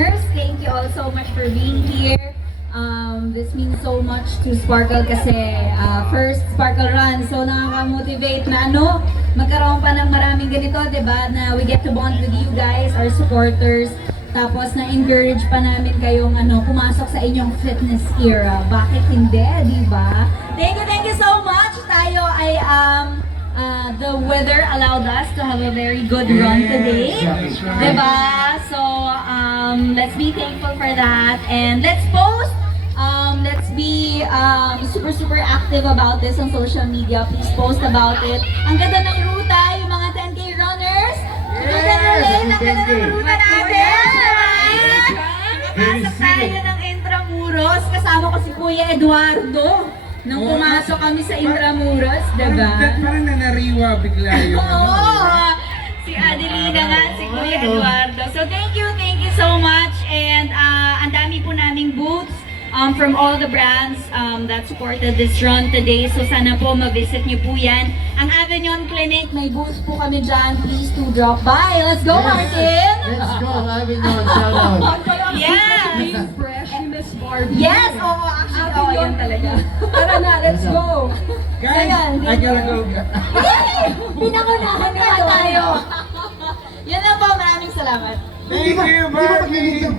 runners, thank you all so much for being here. This means so much to Sparkle kasi first Sparkle Run. So nakaka-motivate na magkaroon pa ng maraming ganito, diba? Na we get to bond with you guys, our supporters. Tapos na-encourage pa namin kayong pumasok sa inyong fitness era. Bakit hindi, diba? Thank you so much. Tayo ay the weather allowed us to have a very good run today. Diba? So let's be thankful for that and let's post. Let's be super active about this on social media. Please post about it. Ang ganda ng ruta, yung mga 10K runners. Ang ganda ng ruta natin. Nakapasok tayo ng Intramuros. Kasama ko si Kuya Eduardo. Nung pumasok kami sa Intramuros, diba? Parang nanariwa bigla yun. Si Adelina nga, si Kuya Eduardo. So thank you so much. And ang dami po naming booths from all the brands that supported this run today. So sana po ma-visit niyo po yan. Ang Avignon Clinic, may booth po kami dyan. Please to drop by. Let's go, Martin! Let's go, Avignon. Shout out. Yeah! Fresh ni Miss Barbie. Yes! Actually, yan talaga. Tara na, let's go. Guys, I gotta go. Pinakunahan naman tayo. Yan lang po, maraming salamat. Thank you, Barbie!